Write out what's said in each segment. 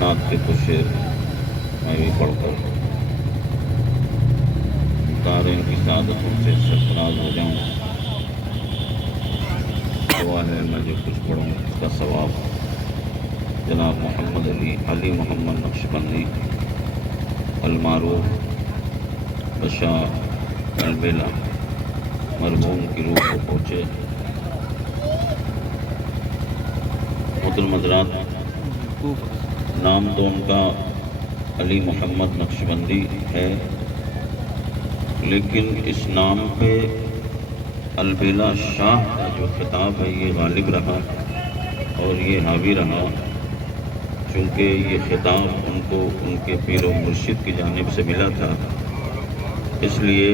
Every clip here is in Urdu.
نعت کے کچھ شعر میں بھی پڑھ کر دارین کی سعادتوں سے سرفراز ہو جاؤں۔ دعا ہے میں جو کچھ پڑھوں اس کا ثواب جناب محمد علی محمد نقشبندی المعروف بشاہ البیلا مرحوم کی روح کو پہنچے۔ محترم حضرات، نام تو ان کا علی محمد نقشبندی ہے، لیکن اس نام پہ البیلا شاہ کا جو خطاب ہے یہ غالب رہا اور یہ حاوی رہا، چونکہ یہ خطاب ان کو ان کے پیر و مرشد کی جانب سے ملا تھا۔ اس لیے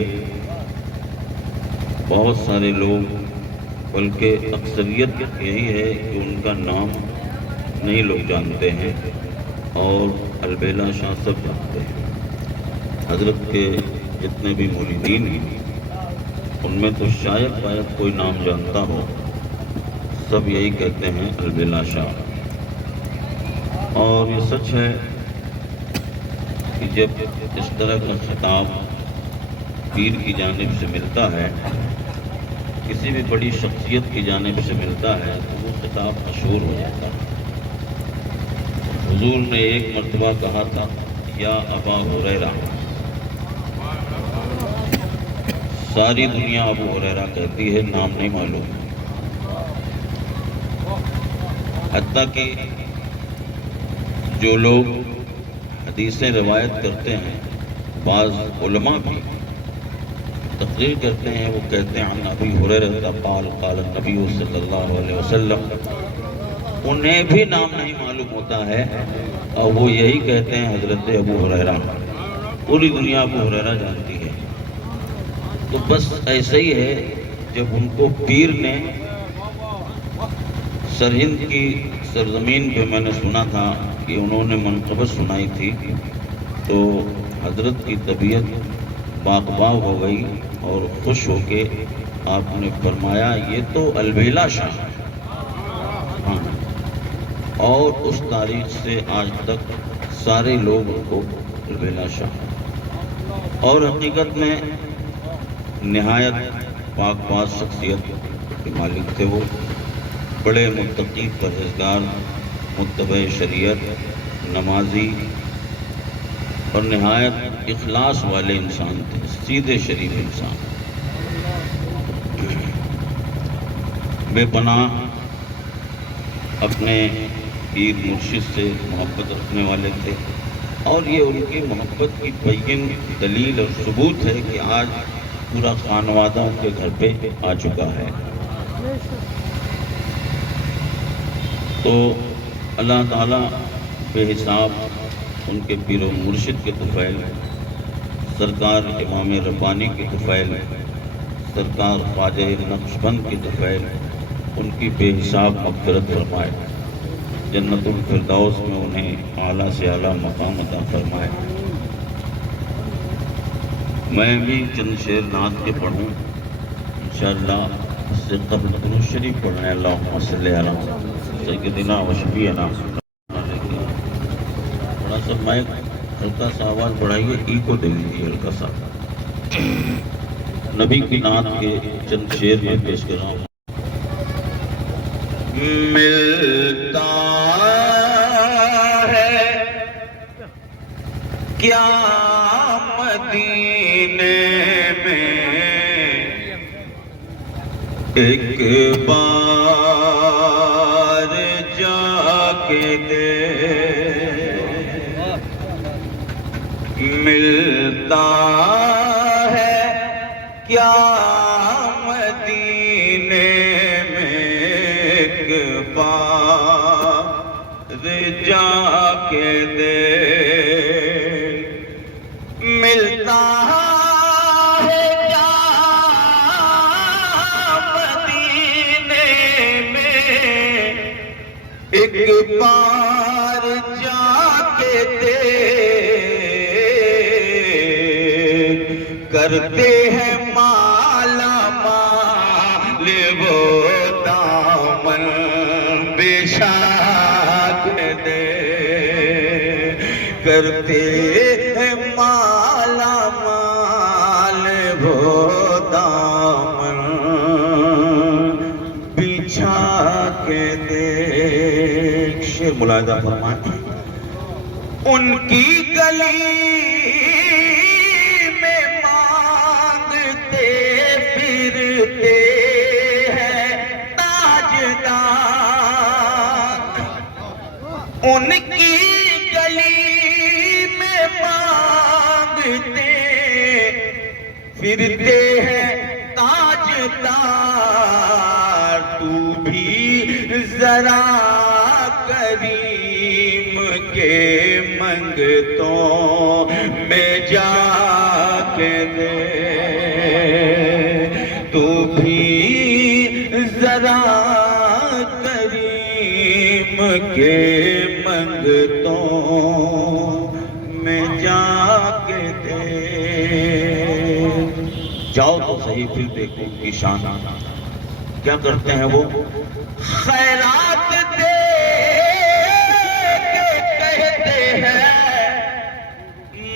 بہت سارے لوگ، بلکہ اکثریت یہی ہے کہ ان کا نام نہیں لوگ جانتے ہیں اور البیلا شاہ سب جانتے ہیں۔ حضرت کے جتنے بھی مریدین ہیں ان میں تو شاید کوئی نام جانتا ہو، سب یہی کہتے ہیں البیلا شاہ۔ اور یہ سچ ہے کہ جب اس طرح کا خطاب پیر کی جانب سے ملتا ہے، کسی بھی بڑی شخصیت کی جانب سے ملتا ہے تو وہ خطاب مشہور ہو جاتا ہے۔ حضور نے ایک مرتبہ کہا تھا یا ابا ہریرہ، ساری دنیا ابو ہریرہ کہتی ہے، نام نہیں معلوم۔ حتیٰ کہ جو لوگ حدیثیں روایت کرتے ہیں، بعض علماء بھی تقریر کرتے ہیں، وہ کہتے ہیں عن ابی ہریرہ قال قال النبی صلی اللہ علیہ وسلم، انہیں بھی نام نہیں معلوم ہوتا ہے اور وہ یہی کہتے ہیں حضرت ابو ہریرہ۔ پوری دنیا ابو ہریرہ جانتی ہے۔ تو بس ایسا ہی ہے، جب ان کو پیر نے سرہند کی سرزمین پہ میں نے سنا تھا کہ انہوں نے منقبت سنائی تھی، تو حضرت کی طبیعت باغ ہو گئی اور خوش ہو کے آپ نے فرمایا یہ تو البیلا شاہ ہے۔ ہاں، اور اس تاریخ سے آج تک سارے لوگ ان کو البیلا شاہ، اور حقیقت میں نہایت پاک باز شخصیت کے مالک تھے۔ وہ بڑے متقی، پرہیزگار، متبع شریعت، نمازی اور نہایت اخلاص والے انسان تھے، سیدھے شریف انسان، بے پناہ اپنے پیر مرشد سے محبت رکھنے والے تھے۔ اور یہ ان کی محبت کی بین دلیل اور ثبوت ہے کہ آج پورا خانوادہ ان کے گھر پہ آ چکا ہے۔ تو اللہ تعالیٰ بے حساب ان کے پیر و مرشد کے طفیل، سرکار امام ربانی کے طفیل، سرکار خواجہ نقشبند کے طفیل، ان کی بے حساب مغفرت فرمائے، جنت الفردوس میں انہیں اعلیٰ سے اعلیٰ مقام عطا فرمائے۔ میں بھی چند شعر نعت کے پڑھوں انشاءاللہ، اس سے قبل درود شریف پڑھیں، اللہم صلی علی سیدنا و شفیعنا۔ تھوڑا سا مائک ہلکا سا آواز بڑھائیے، ایکو دے دیجیے ہلکا سا۔ نبی کی نعت کے چند شعر میں پیش کر رہا ہوں۔ ملتا ہے کیا مدینے میں ایک بار جا کے دے، ملتا ہے کیا مدینے میں ایک بار جا کے دے، ملتا ہے کیا مدینے میں ایک بار جا کے دے، کرتے ہیں مالا مال وہ دامن بچھا کے دے، کرتے ہیں مالا مال وہ دامن بچھا کے دیکھ. شعر ملاحظہ فرمائیں. ان کی گلی میں مانگتے پھرتے ہیں تاجدار. ان کی گلی میں مانگتے پھرتے ہیں تاجدار. تو بھی ذرا کریم کے منگتوں میں جا کے دے. تو بھی ذرا کریم کے منگتوں میں جا کے دے. جاؤ تو صحیح پھر دیکھو ان کی شان. کیا کرتے ہیں وہ؟ خیرات دے کے کہتے ہیں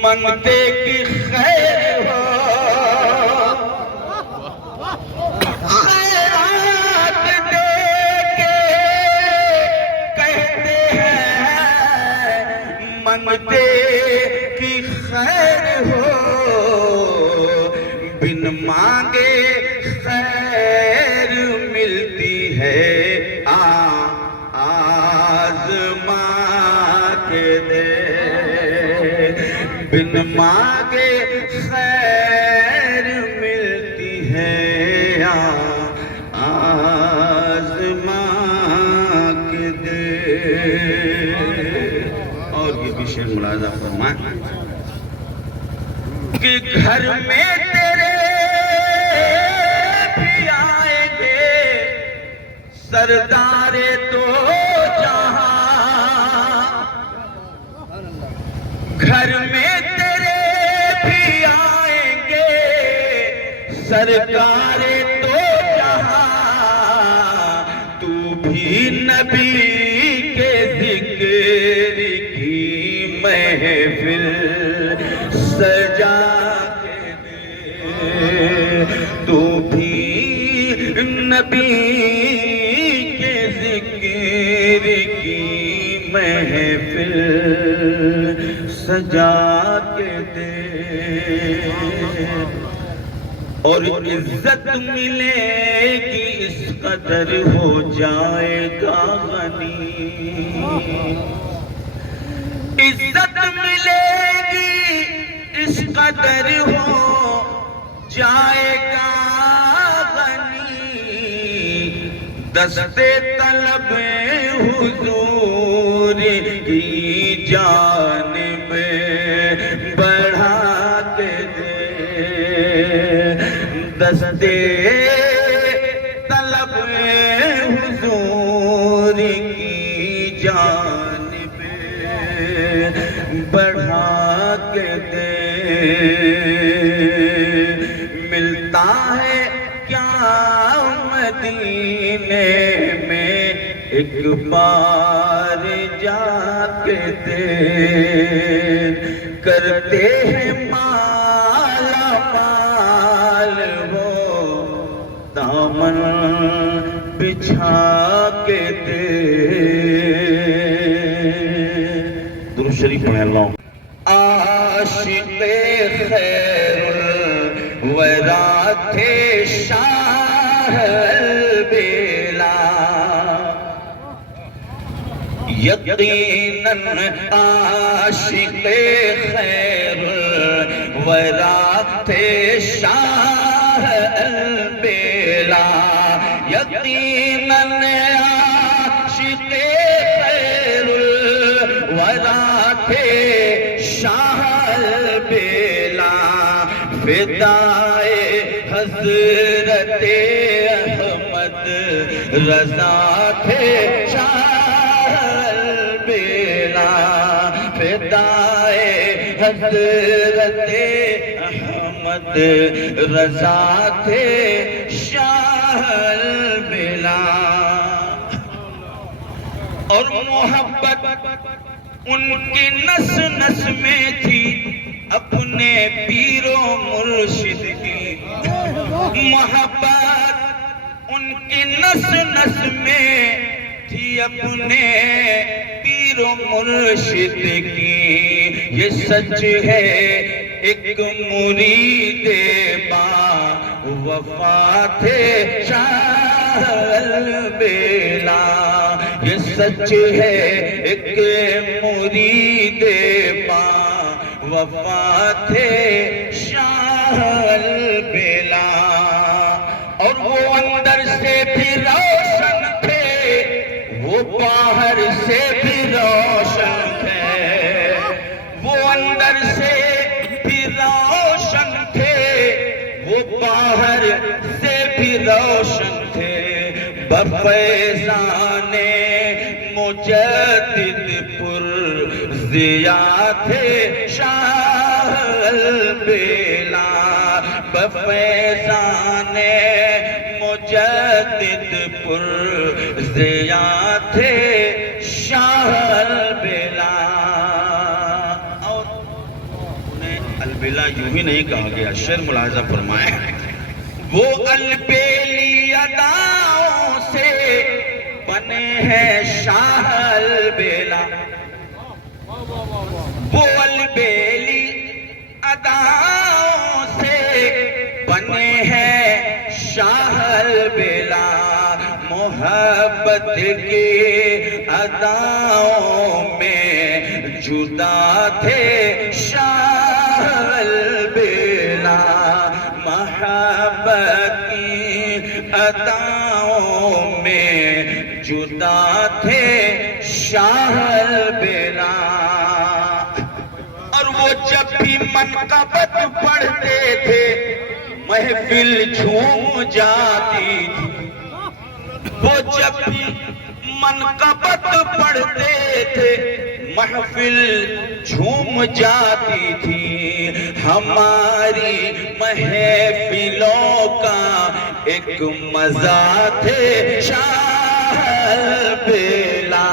منگتے کی خیر ہو. خیرات دے کے کہتے ہیں منگتے کی خیر ہو. بن مانگے خیر ملتی ہے آزما کے دے. بن مانگے خیر ملتی ہے آزما کے دے. اور یہ بھی شعر ملاحظہ فرمائیں کہ گھر میں تیرے بھی آئیں گے سردار تو جہاں. گھر میں تیرے بھی آئیں گے سرکار تو جہاں. تو بھی نبی کے ذکر کی محفل سجا کے دے. تو بھی نبی کے ذکر کی محفل سجا کے دے. اور عزت ملے گی اس قدر ہو جائے گا غنی. عزت ملے گی اس قدر ہو جائے گا غنی. دستے طلب حضور کی جانب بڑھا کے دے. دستے طلب حضور کی جانب بڑھا کے دے. ملتا ہے کیا مدینے میں ایک بار جا کے دے. کرتے ہیں مالا مال وہ دامن بچھا کے دے. درود شریف پڑھیں. اللہ عاشق خیر الورا تھے شاہ البلا. یقیناً عاشق خیر الورا تھے شاہ البلا. یقیناً عاشق خیر الورا تھے شاہ البلا. فدائے حضرت احمد رضا تھے شاہ البلا. فدائے حضرت احمد رضا تھے شاہ البلا. اور محبت ان کی نس نس میں تھی اپنے پیر و مرشد کی محبت، ان کی نس نس میں تھی اپنے پیر و مرشد کی. یہ سچ ہے ایک مرید با وفا تھے شاہ البلا. یہ سچ ہے ایک مرید با وفا تھے شاہ البلا. اور وہ اندر سے بھی روشن تھے، وہ باہر سے بھی روشن تھے. وہ اندر سے بھی روشن تھے، وہ باہر سے بھی روشن تھے. بفیضان مجدد پر ضیا تھے شاہ البلا. بفیضان مجدد پر ضیا تھے شاہ البلا. اور انہیں البلا یوں ہی نہیں کہا گیا، شعر ملاحظہ فرمائیں. وہ البیلی اداؤں سے بنے ہیں شاہ البلا. وہ البیلی اداؤں سے بنے ہیں شاہ البلا. محبت کی اداؤں میں جدا تھے شاہ البلا. محبت کی اداؤں میں جدا تھے شاہ البلا. اور وہ جب بھی منقبت پڑھتے تھے محفل جھوم جاتی تھی. وہ جب بھی منقبت پڑھتے تھے محفل جھوم جاتی تھی. ہماری محفلوں کا ایک مزہ تھے شاہ البلا.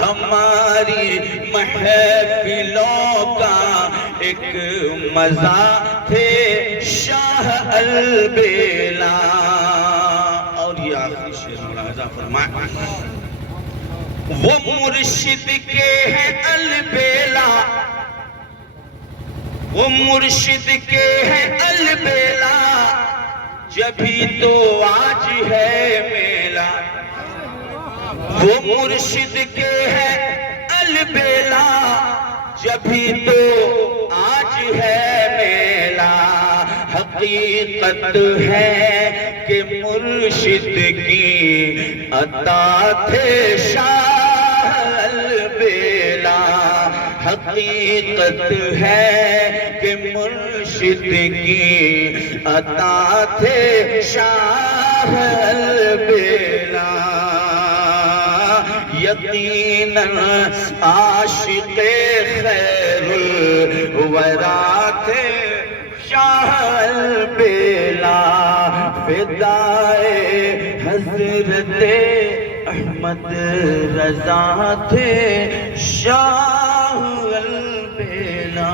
ہماری محفلوں کا ایک مزہ تھے شاہ البلا. اور یہ آخری شعر ملاحظہ فرمائیں. وہ مرشد کے ہیں البلا، وہ مرشد کے ہیں البلا، جبھی تو آج ہے میلہ. وہ مرشد کے ہیں البلا، جبھی تو آج ہے میلہ. حقیقت ہے کہ مرشد کی عطا تھے شاہ البلا. حقیقت ہے کہ مرشد کی عطا تھے شاہ البلا. یقیناً عاشق خیر الورا تھے شاہ البلا. فدائے حضرت احمد رضا تھے شاہ البلا.